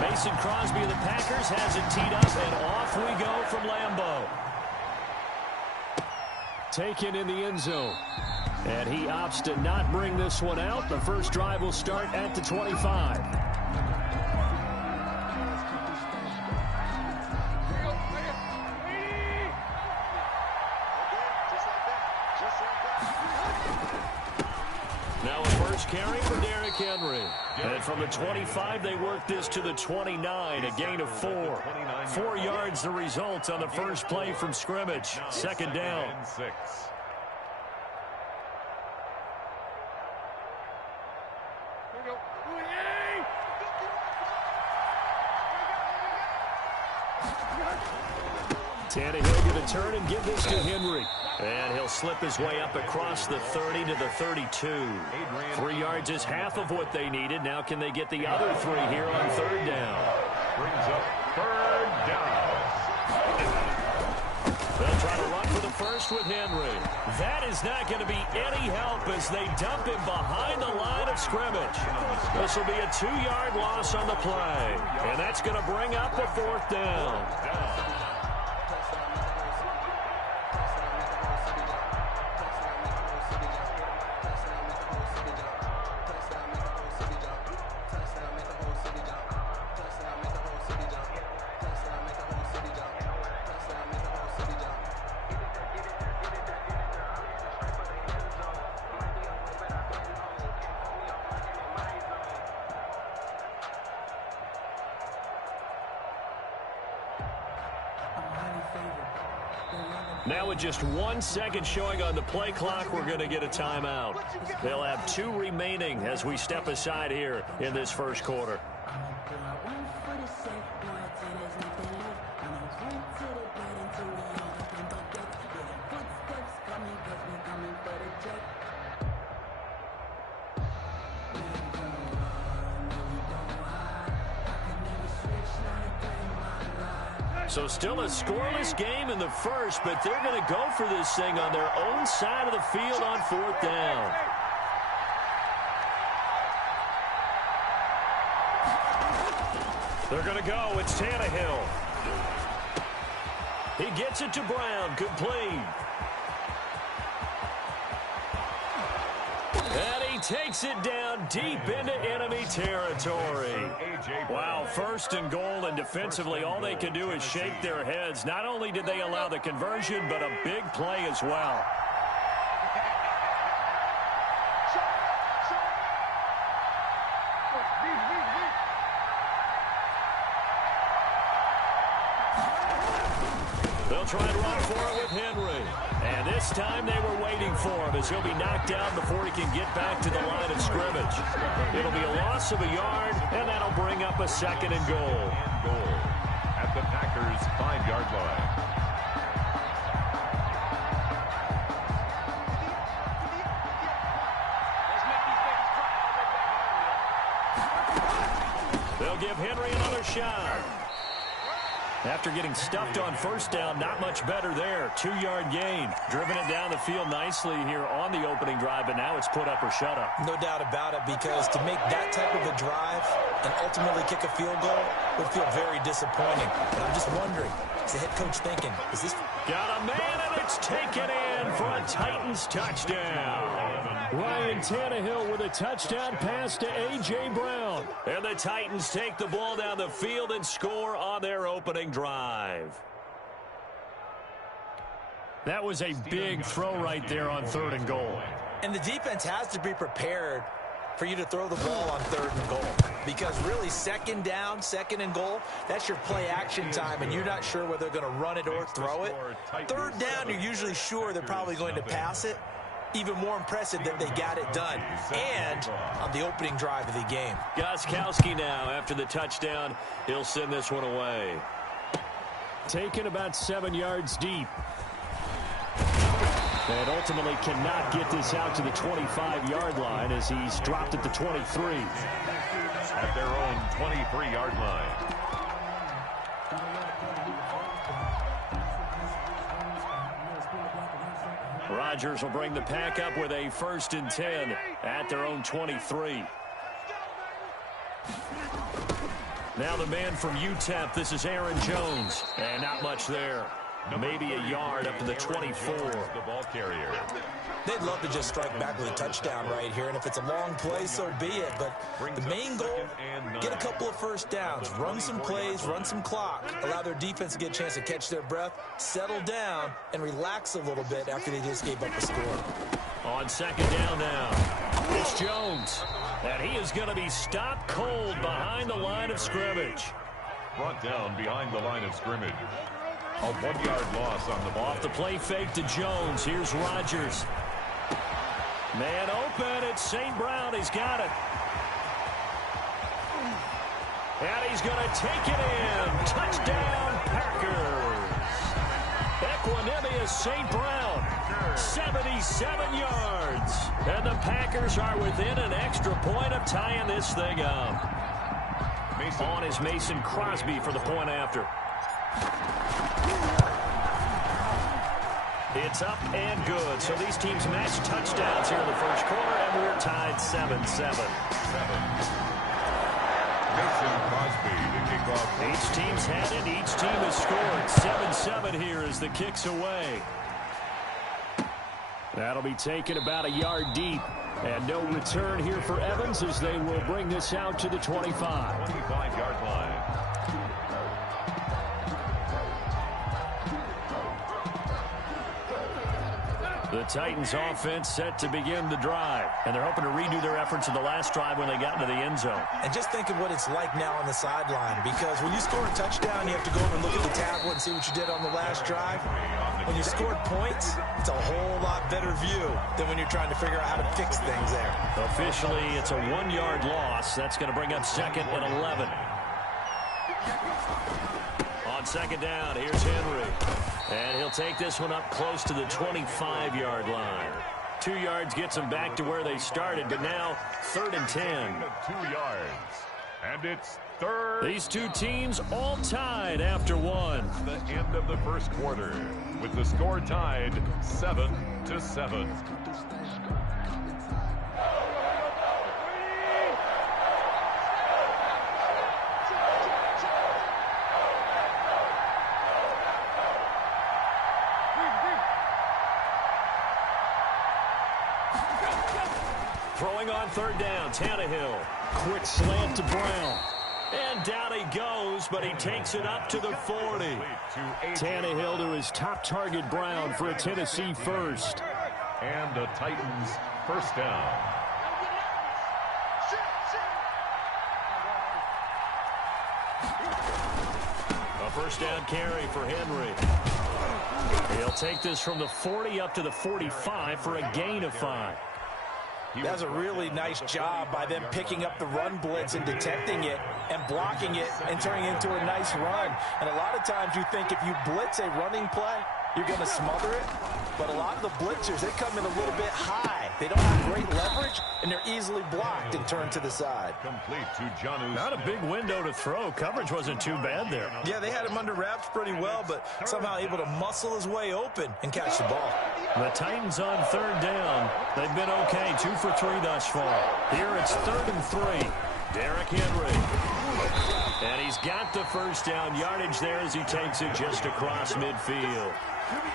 Mason Crosby of the Packers has it teed up, and off we go from Lambeau. Taken in the end zone. And he opts to not bring this one out. The first drive will start at the 25. Now a first carry for Derrick Henry. And from the 25, they work this to the 29, a gain of 4. 4 yards the result on the first play from scrimmage. Second down. Tannehill going to turn and give this to Henry. And he'll slip his way up across the 30 to the 32. 3 yards is half of what they needed. Now can they get the other 3 here on third down? Brings up third down. They'll try to run for the first with Henry. That is not going to be any help as they dump him behind the line of scrimmage. This will be a 2-yard loss on the play. And that's going to bring up a fourth down. Now with just 1 second showing on the play clock, we're going to get a timeout. They'll have 2 remaining as we step aside here in this first quarter. So still a scoreless game in the first, but they're going to go for this thing on their own side of the field on fourth down. They're going to go. It's Tannehill. He gets it to Brown. Complete. And he takes it down deep into enemy territory. Wow, first and goal, and defensively all they can do is shake their heads. Not only did they allow the conversion, but a big play as well. They'll try and run for it with Henry. And this time they were waiting for him as he'll be knocked down before he can get back to the line of scrimmage. It'll be a loss of a yard, and that'll bring up a second and goal. At the Packers' 5-yard line. They'll give Henry another shot. After getting stuffed on first down, not much better there. 2-yard gain. Driven it down the field nicely here on the opening drive, but now it's put up or shut up. No doubt about it, because to make that type of a drive and ultimately kick a field goal would feel very disappointing. But I'm just wondering, is the head coach thinking, is this... Got a man, and it's taken in for a Titans touchdown. Ryan Tannehill with a touchdown pass to A.J. Brown. And the Titans take the ball down the field and score on their opening drive. That was a big throw right there on third and goal. And the defense has to be prepared for you to throw the ball on third and goal. Because really, second down, second and goal, that's your play action time, and you're not sure whether they're going to run it or throw it. Third down, you're usually sure they're probably going to pass it. Even more impressive that they got it done, and on the opening drive of the game. Gostkowski now, after the touchdown, he'll send this one away. Taken about 7 yards deep. And ultimately cannot get this out to the 25-yard line as he's dropped at the 23. At their own 23-yard line. Rodgers will bring the pack up with a 1st and 10 at their own 23. Now the man from UTEP, this is Aaron Jones. And not much there. Maybe a yard up to the 24. The ball carrier. They'd love to just strike back with a touchdown right here, and if it's a long play, so be it. But the main goal, get a couple of first downs, run some plays, run some clock, allow their defense to get a chance to catch their breath, settle down, and relax a little bit after they just gave up a score. On second down now, it's Jones. And he is going to be stopped cold behind the line of scrimmage. Brought down behind the line of scrimmage. A 1-yard loss on the ball. Off the play fake to Jones. Here's Rodgers. Man open. It's St. Brown. He's got it. And he's going to take it in. Touchdown, Packers. Equanimous St. Brown. 77 yards. And the Packers are within an extra point of tying this thing up. On is Mason Crosby for the point after. It's up and good. So these teams match touchdowns here in the first quarter, and we're tied 7-7. Mason Crosby to kick off. Each team's had it. Each team has scored. 7-7 here as the kick's away. That'll be taken about a yard deep. And no return here for Evans as they will bring this out to the 25. 25-yard line. The Titans offense set to begin the drive. And they're hoping to redo their efforts in the last drive when they got into the end zone. And just think of what it's like now on the sideline, because when you score a touchdown, you have to go over and look at the tablet and see what you did on the last drive. When you scored points, it's a whole lot better view than when you're trying to figure out how to fix things there. Officially, it's a 1-yard loss. That's going to bring up second and 11. On second down, here's Henry. And he'll take this one up close to the 25-yard line. 2 yards gets them back to where they started, but now 3rd and 10. 2 yards. And it's third. These two teams all tied after one. The end of the first quarter with the score tied 7-7. Throwing on third down, Tannehill. Quick slant to Brown. And down he goes, but he takes it up to the 40. Tannehill to his top target, Brown, for a Tennessee first. And the Titans first down. A first down carry for Henry. He'll take this from the 40 up to the 45 for a gain of 5. That was a really nice job by them picking up the run blitz and detecting it and blocking it and turning it into a nice run. And a lot of times you think if you blitz a running play, you're going to smother it. But a lot of the blitzers, they come in a little bit high. They don't have great leverage, and they're easily blocked and turned to the side. Complete to Jonnu. Not a big window to throw. Coverage wasn't too bad there. Yeah, they had him under wraps pretty well, but somehow able to muscle his way open and catch the ball. The Titans on third down. They've been okay, 2 for 3 thus far. Here it's 3rd and 3. Derrick Henry. And he's got the first down yardage there as he takes it just across midfield.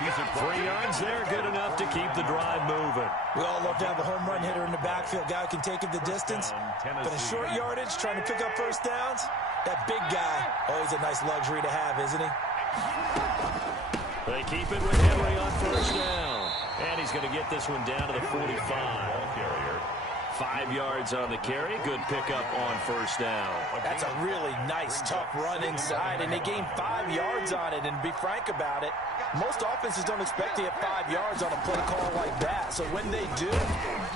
He's at 3 yards there, good enough to keep the drive moving. We all love to have a home run hitter in the backfield, guy who can take it the distance. But in short yardage, trying to pick up first downs, that big guy, always a nice luxury to have, isn't he? They keep it with Henry on first down. And he's going to get this one down to the 45. Ball carrier. 5 yards on the carry. Good pickup on first down. That's a really nice, tough run inside, and they gained 5 yards on it. And to be frank about it, most offenses don't expect to get 5 yards on a play call like that. So when they do,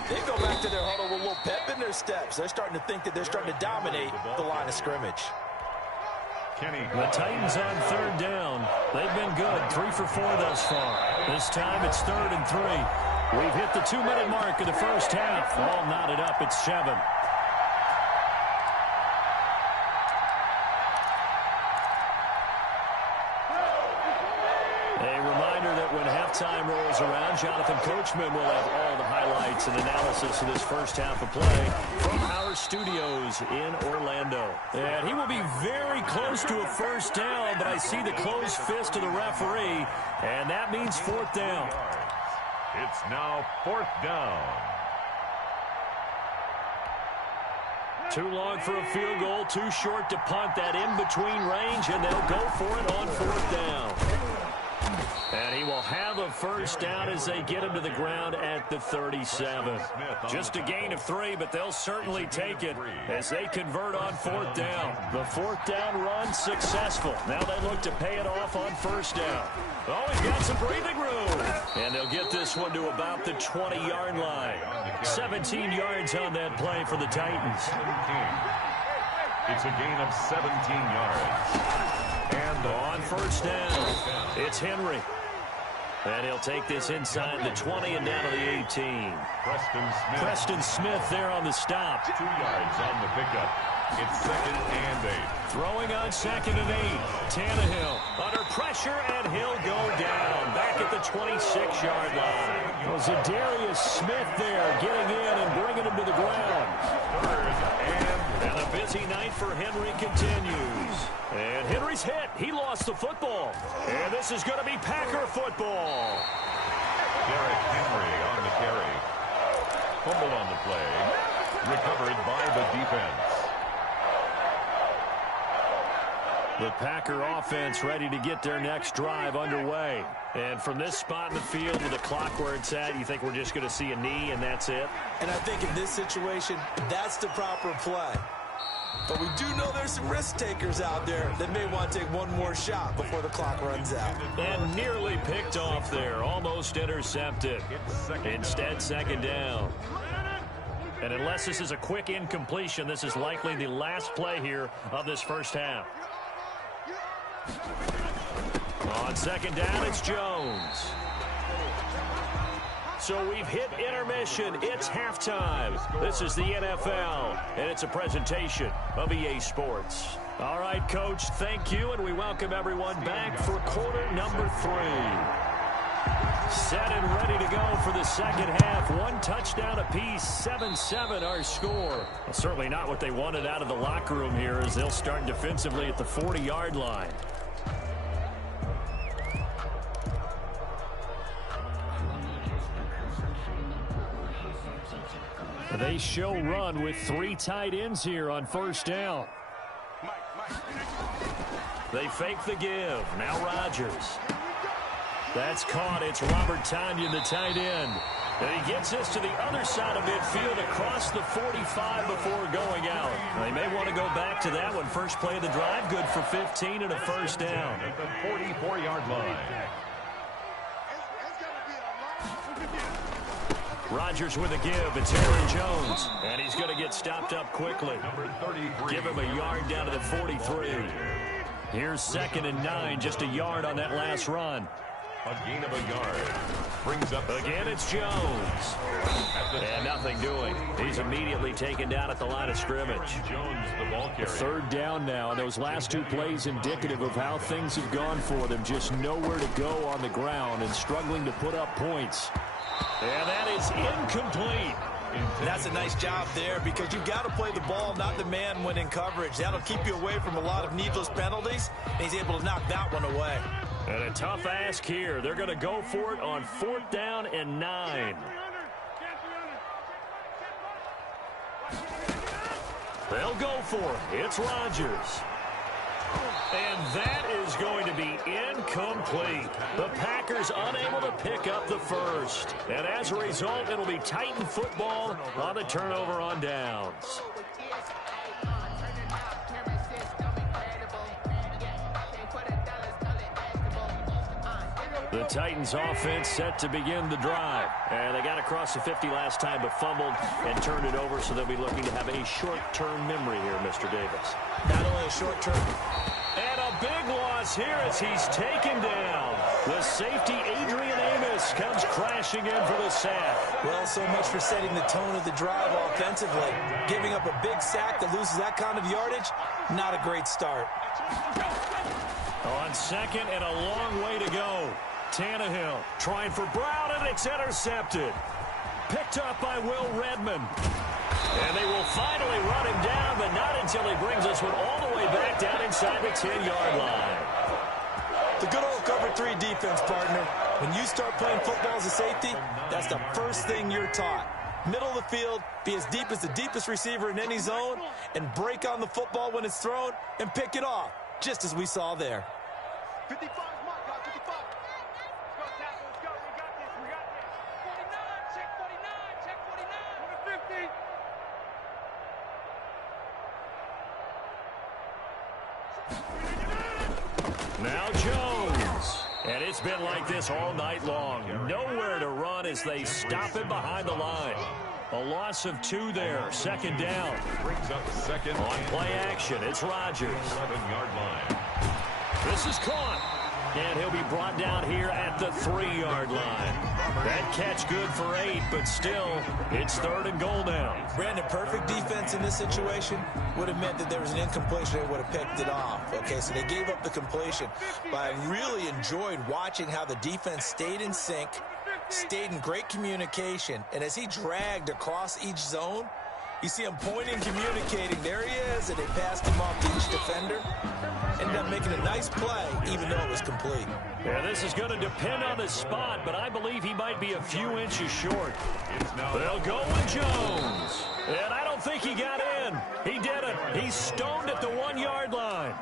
they go back to their huddle with a little pep in their steps. They're starting to think that they're starting to dominate the line of scrimmage. The Titans on third down. They've been good, 3 for 4 thus far. This time it's 3rd and 3. We've hit the 2-minute mark of the first half. All knotted up at 7. A reminder reminder that when halftime rolls around, Jonathan Coachman will have all the highlights and analysis of this first half of play from our studios in Orlando. And he will be very close to a first down, but I see the closed fist of the referee, and that means fourth down. It's now fourth down. Too long for a field goal, too short to punt. That in-between range, and they'll go for it on fourth down. And he will have a first down as they get him to the ground at the 37. Just a gain of 3, but they'll certainly take it as they convert on fourth down. The fourth down run successful. Now they look to pay it off on first down. Oh, he's got some breathing room. And they'll get this one to about the 20-yard line. 17 yards on that play for the Titans. It's a gain of 17 yards. And on first down, it's Henry. And he'll take this inside the 20 and down to the 18. Preston Smith there on the stop. 2 yards on the pickup. It's second and 8. Throwing on second and 8. Tannehill under pressure, and he'll go down back at the 26-yard line. Well, Zadarius Smith there getting in and bringing him to the ground. And a busy night for Henry continues. And Henry's hit. He lost the football. And this is going to be Packer football. Derrick Henry on the carry. Fumbled on the play. Recovered by the defense. The Packer offense ready to get their next drive underway. And from this spot in the field with the clock where it's at, you think we're just going to see a knee and that's it? And I think in this situation, that's the proper play. But we do know there's some risk takers out there that may want to take one more shot before the clock runs out. And nearly picked off there, almost intercepted. Instead, second down. And unless this is a quick incompletion, this is likely the last play here of this first half. On second down, it's Jones. So we've hit intermission. It's halftime. This is the NFL, and it's a presentation of EA Sports. All right, Coach, thank you, and we welcome everyone back for quarter number 3. Set and ready to go for the second half. 1 touchdown apiece, 7-7 our score. Well, certainly not what they wanted out of the locker room here as they'll start defensively at the 40-yard line. They show run with 3 tight ends here on first down. They fake the give. Now Rodgers. That's caught. It's Robert Tonyan, the tight end. And he gets this to the other side of midfield across the 45 before going out. They may want to go back to that one. First play of the drive, good for 15 and a first down. At the 44-yard line. Rodgers with a give. It's Aaron Jones. And he's going to get stopped up quickly. Number 33. Give him a yard down to the 43. Here's second and 9, just a yard on that last run. A gain of a yard. Brings up again, it's Jones. And nothing doing. He's immediately taken down at the line of scrimmage. Jones, the ball carrier. Third down now. Those last 2 plays indicative of how things have gone for them. Just nowhere to go on the ground and struggling to put up points. And that is incomplete. That's a nice job there because you've got to play the ball, not the man when in coverage. That'll keep you away from a lot of needless penalties, and he's able to knock that one away. And a tough ask here. They're going to go for it on 4th down and 9. They'll go for it. It's Rodgers. And that is going to be incomplete. The Packers unable to pick up the first. And as a result, it'll be Titan football on the turnover on downs. The Titans offense set to begin the drive. And they got across the 50 last time but fumbled and turned it over, so they'll be looking to have a short-term memory here, Mr. Davis. Not only a short-term. And a big loss here as he's taken down. The safety, Adrian Amos, comes crashing in for the sack. Well, so much for setting the tone of the drive offensively. Giving up a big sack that loses that kind of yardage, not a great start. On second and a long way to go. Tannehill trying for Brown, and it's intercepted. Picked up by Will Redmond. And they will finally run him down, but not until he brings us one all the way back down inside the 10-yard line. The good old cover 3 defense, partner. When you start playing football as a safety, that's the first thing you're taught. Middle of the field, be as deep as the deepest receiver in any zone, and break on the football when it's thrown and pick it off, just as we saw there. 55, mark, 55. Let's go, tackle, let's go. We got this, we got this. 49, check 49, check 49. 50. Now Jones. And it's been like this all night long. Nowhere to run as they stop him behind the line. A loss of 2 there. Second down. Brings up second. On play action, it's Rodgers. 11-yard line. This is caught. And he'll be brought down here at the 3-yard line. That catch good for 8, but still, it's 3rd and goal now. Brandon, perfect defense in this situation would have meant that there was an incompletion. They would have picked it off. Okay, so they gave up the completion. But I really enjoyed watching how the defense stayed in sync, stayed in great communication, and as he dragged across each zone, you see him pointing, communicating. There he is, and they passed him off to each defender. Ended up making a nice play, even though it was complete. Yeah, this is going to depend on the spot, but I believe he might be a few inches short. They'll go with Jones. And I don't think he got in. He didn't. He's stoned at the 1-yard line.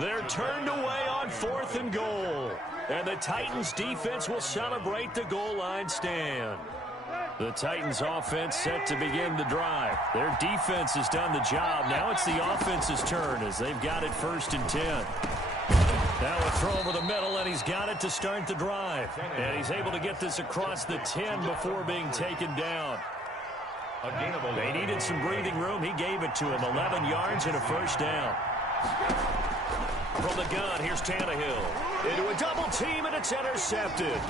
They're turned away on 4th and goal. And the Titans defense will celebrate the goal line stand. The Titans offense set to begin the drive. Their defense has done the job. Now it's the offense's turn as they've got it 1st and 10. Now a throw over the middle, and he's got it to start the drive. And he's able to get this across the 10 before being taken down. They needed some breathing room. He gave it to him. 11 yards and a 1st down. From the gun, here's Tannehill. Into a double team, and it's intercepted.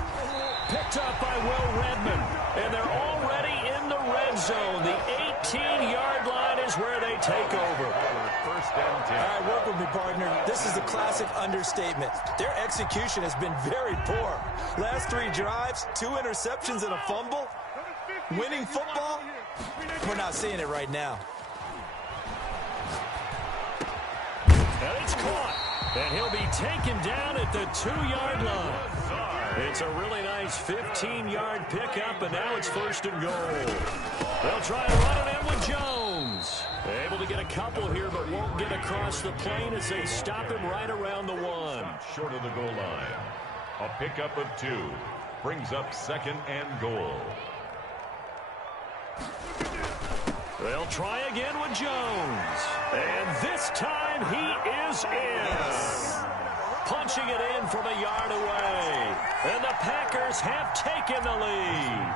Picked up by Will Redmond. And they're already in the red zone. The 18-yard line is where they take over. 1st and 10. All right, work with me, partner. This is the classic understatement. Their execution has been very poor. Last 3 drives, 2 interceptions and a fumble. Winning football, we're not seeing it right now. And it's caught. And he'll be taken down at the 2-yard line. It's a really nice 15-yard pickup, and now it's 1st and goal. They'll try to run it in with Jones. Able to get a couple here, but won't get across the plane as they stop him right around the 1. Short of the goal line. A pickup of 2. Brings up 2nd and goal. They'll try again with Jones. And this time he is in. Punching it in from a yard away. And the Packers have taken the lead.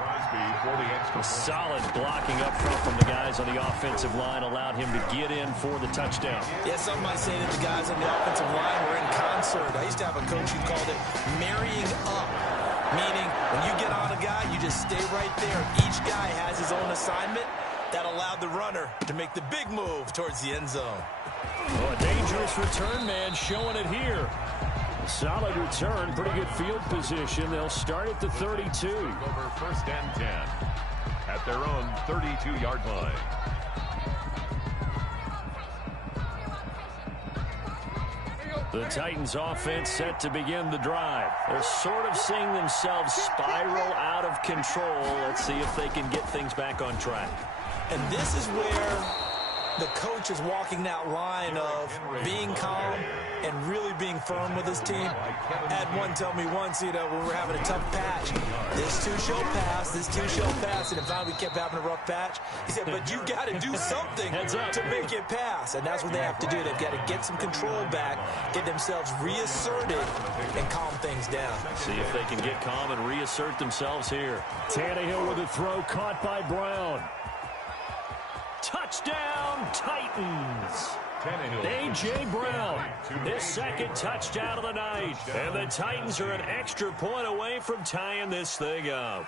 Solid blocking up front from the guys on the offensive line allowed him to get in for the touchdown. Yeah, some might say that the guys on the offensive line were in concert. I used to have a coach who called it marrying up, meaning when you get on a guy, you just stay right there. Each guy has his own assignment. That allowed the runner to make the big move towards the end zone. Oh, a dangerous return man showing it here. Solid return, pretty good field position. They'll start at the 32. Over 1st and 10 at their own 32-yard line. The Titans offense set to begin the drive. They're sort of seeing themselves spiral out of control. Let's see if they can get things back on track. And this is where the coach is walking that line of being calm and really being firm with his team. Had one tell me once, when we were having a tough patch, this too shall pass, this too shall pass, and finally we kept having a rough patch. He said, but you got to do something to make it pass, and that's what they have to do. They've got to get some control back, get themselves reasserted, and calm things down. See if they can get calm and reassert themselves here. Tannehill with a throw caught by Brown. Touchdown, Titans. A.J. Brown, his 2nd touchdown of the night. And the Titans are an extra point away from tying this thing up.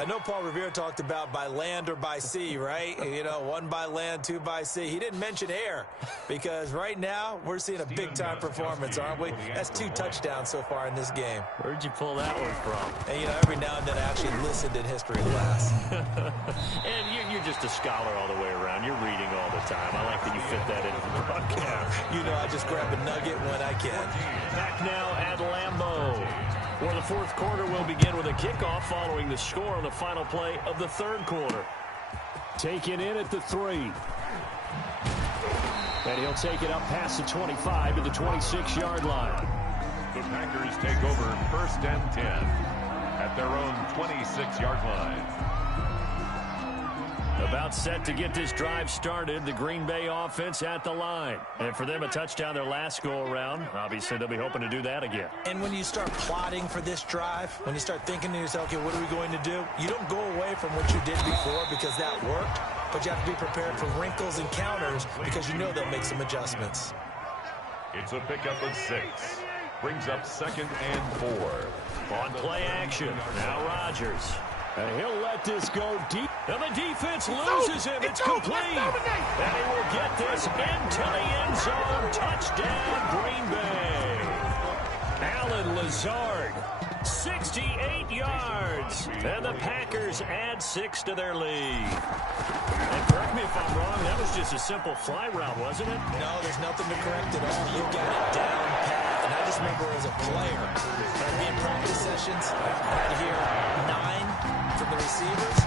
I know Paul Revere talked about by land or by sea, right? You know, 1 by land, 2 by sea. He didn't mention air because right now we're seeing a big-time performance, aren't we? That's 2 touchdowns so far in this game. Where'd you pull that one from? And, you know, every now and then I actually listened in history class. And you're just a scholar all the way around. You're reading all the time. I like that you fit that into the broadcast. You know, I just grab a nugget when I can. Back now at Lambeau, where the fourth quarter will begin with a kickoff following the score on the final play of the third quarter. Taken in at the 3. And he'll take it up past the 25 to the 26-yard line. The Packers take over 1st and 10 at their own 26-yard line. About set to get this drive started, the Green Bay offense at the line. And for them, a touchdown their last go-around. Obviously, they'll be hoping to do that again. And when you start plotting for this drive, when you start thinking to yourself, okay, what are we going to do? You don't go away from what you did before because that worked, but you have to be prepared for wrinkles and counters because you know they'll make some adjustments. It's a pickup of 6. Brings up 2nd and 4. On play action, now Rodgers. And he'll let this go deep. And the defense loses him. It's complete. And he will get this into the end zone. Touchdown, Green Bay. Allen Lazard, 68 yards. And the Packers add 6 to their lead. And correct me if I'm wrong, that was just a simple fly route, wasn't it? No, there's nothing to correct at all. You got it down pat. And I just remember as a player, in practice sessions, I'd hear 9 from the receivers.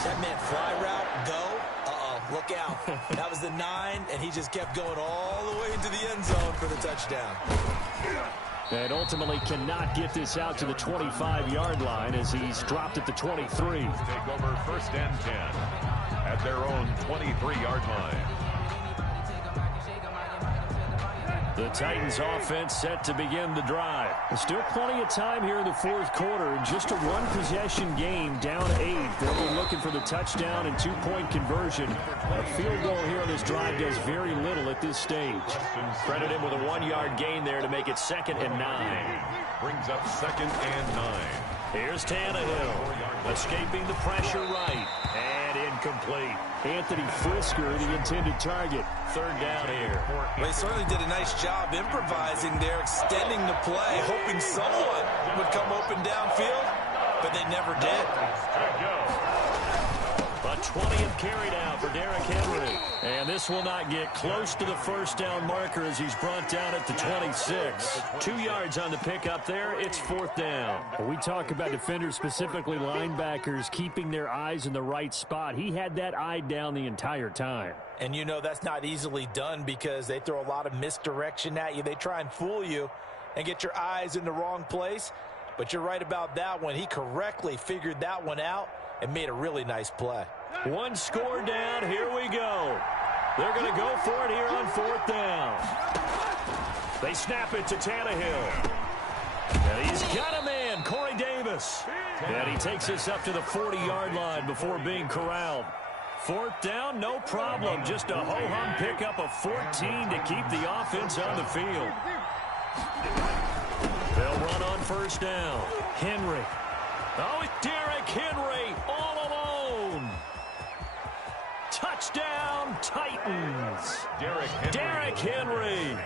That meant fly route, go. Look out. That was the 9, and he just kept going all the way into the end zone for the touchdown. And ultimately cannot get this out to the 25-yard line as he's dropped at the 23. Take over 1st and 10 at their own 23-yard line. The Titans offense set to begin the drive. There's still plenty of time here in the fourth quarter. Just a one-possession game, down 8. They'll be looking for the touchdown and 2-point conversion. A field goal here on this drive does very little at this stage. Credit him with a 1-yard gain there to make it 2nd and 9. Brings up 2nd and 9. Here's Tannehill, escaping the pressure right, and incomplete. Anthony Frisker, the intended target. 3rd down here. Well, he certainly did a nice job improvising there, extending the play, hoping someone would come open downfield, but they never did. A 20th carry down for Derrick Henry. And this will not get close to the first down marker as he's brought down at the 26. 2 yards on the pickup there. It's 4th down. We talk about defenders, specifically linebackers, keeping their eyes in the right spot. He had that eye down the entire time. And you know that's not easily done because they throw a lot of misdirection at you. They try and fool you and get your eyes in the wrong place. But you're right about that one. He correctly figured that one out and made a really nice play. 1 score down. Here we go. They're going to go for it here on 4th down. They snap it to Tannehill. And he's got him in. Corey Davis. And he takes this up to the 40-yard line before being corralled. 4th down, no problem. Just a ho-hum pickup of 14 to keep the offense on the field. They'll run on 1st down. Henry. Oh, it's Derrick Henry all alone. Touchdown, Titans. Derrick Henry.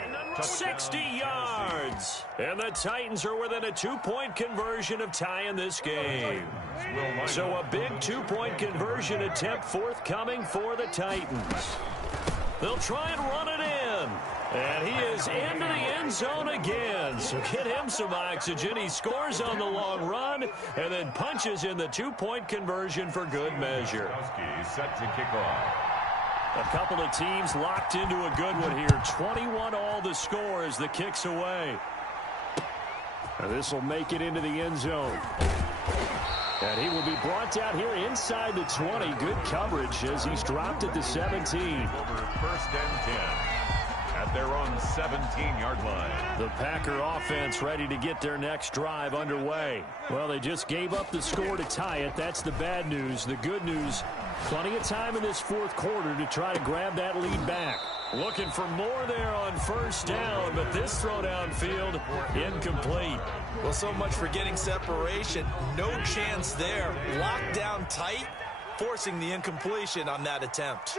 60 yards. And the Titans are within a 2-point conversion of tying this game. So a big 2-point conversion attempt forthcoming for the Titans. They'll try and run it in. And he is into the end zone again. So get him some oxygen. He scores on the long run and then punches in the 2-point conversion for good measure. Set to kick off. A couple of teams locked into a good one here. 21 all the score as the kick's away. This will make it into the end zone. And he will be brought down here inside the 20. Good coverage as he's dropped at the 17. Over 1st and 10 at their own 17-yard line. The Packer offense ready to get their next drive underway. Well, they just gave up the score to tie it. That's the bad news. The good news, plenty of time in this fourth quarter to try to grab that lead back. Looking for more there on first down, but this throw downfield incomplete. Well, so much for getting separation. No chance there. Locked down tight, forcing the incompletion on that attempt.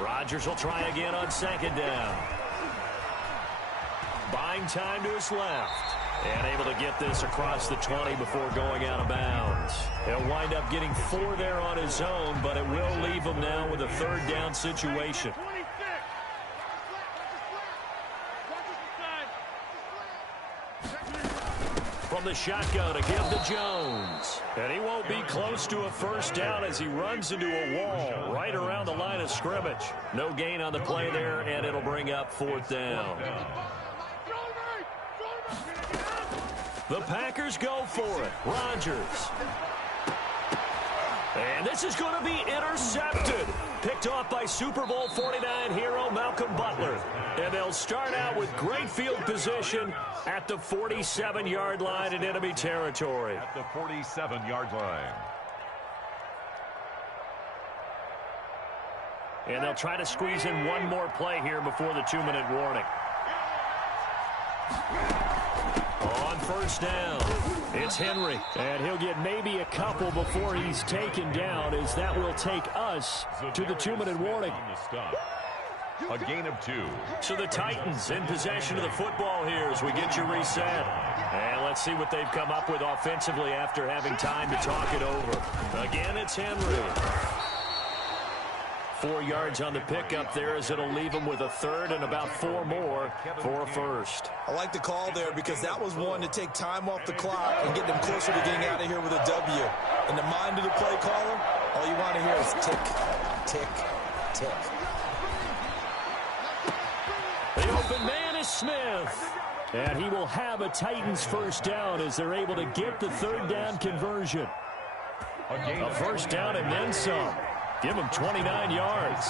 Rodgers will try again on second down. Buying time to his left. And able to get this across the 20 before going out of bounds. He'll wind up getting 4 there on his own, but it will leave him now with a third down situation. From the shotgun to give to Jones. And he won't be close to a first down as he runs into a wall right around the line of scrimmage. No gain on the play there, and it'll bring up fourth down. The Packers go for it. Rodgers. And this is going to be intercepted. Picked off by Super Bowl 49 hero Malcolm Butler. And they'll start out with great field position at the 47-yard line in enemy territory. At the 47-yard line. And they'll try to squeeze in one more play here before the 2-minute warning. On first down, it's Henry. And he'll get maybe a couple before he's taken down, as that will take us to the 2-minute warning. A gain of 2. So the Titans in possession of the football here as we get you reset. And let's see what they've come up with offensively after having time to talk it over. Again, it's Henry. 4 yards on the pickup there, as it'll leave him with a third and about 4 more for a first. I like the call there because that was one to take time off the clock and get them closer to getting out of here with a W. In the mind of the play caller, all you want to hear is tick, tick, tick. The open man is Smith. And he will have a Titans first down as they're able to get the third down conversion. A first down and then some. Give him 29 yards.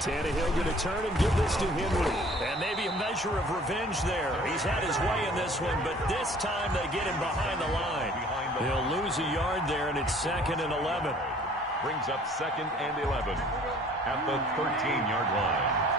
Tannehill going to turn and give this to Henry. And maybe a measure of revenge there. He's had his way in this one, but this time they get him behind the line. He'll lose a yard there, and it's 2nd and 11. Brings up 2nd and 11 at the 13-yard line.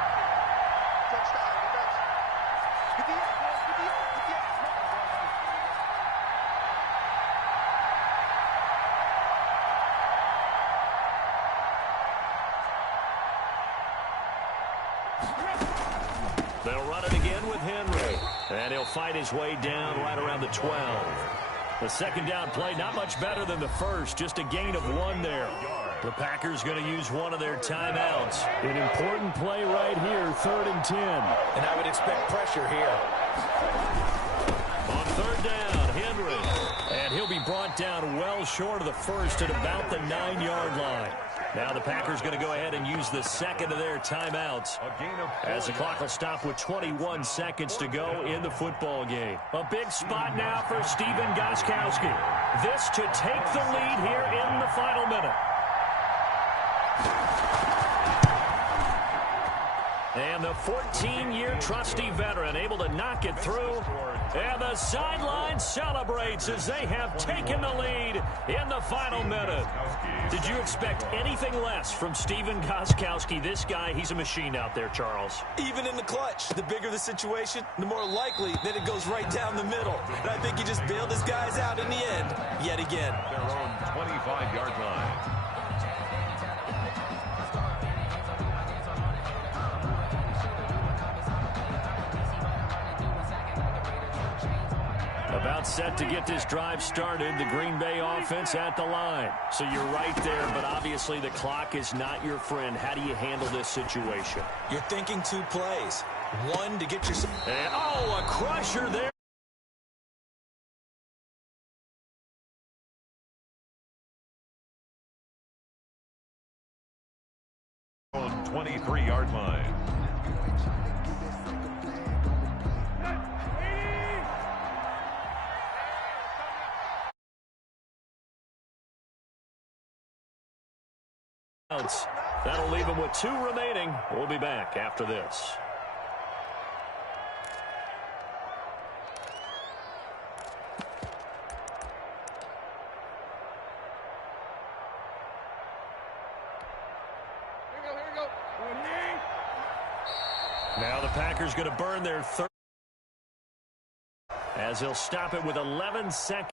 They'll run it again with Henry. And he'll fight his way down right around the 12. The second down play, not much better than the first. Just a gain of 1 there. The Packers going to use one of their timeouts. An important play right here, 3rd and 10. And I would expect pressure here. On 3rd down, Henry. And he'll be brought down well short of the first at about the 9-yard line. Now the Packers going to go ahead and use the second of their timeouts as the clock will stop with 21 seconds to go in the football game. A big spot now for Stephen Gostkowski. This to take the lead here in the final minute. And the 14-year trusty veteran able to knock it through. And the sideline celebrates as they have taken the lead in the final minute. Did you expect anything less from Stephen Gostkowski? This guy, he's a machine out there, Charles. Even in the clutch, the bigger the situation, the more likely that it goes right down the middle. And I think he just bailed his guys out in the end, yet again. Their own 25-yard line. About set to get this drive started, the Green Bay offense at the line. So you're right there, but obviously the clock is not your friend. How do you handle this situation? You're thinking 2 plays. One to get your... And, oh, a crusher there. 23-yard line. That'll leave him with 2 remaining. We'll be back after this. Now the Packers going to burn their third, as he'll stop it with 11 seconds.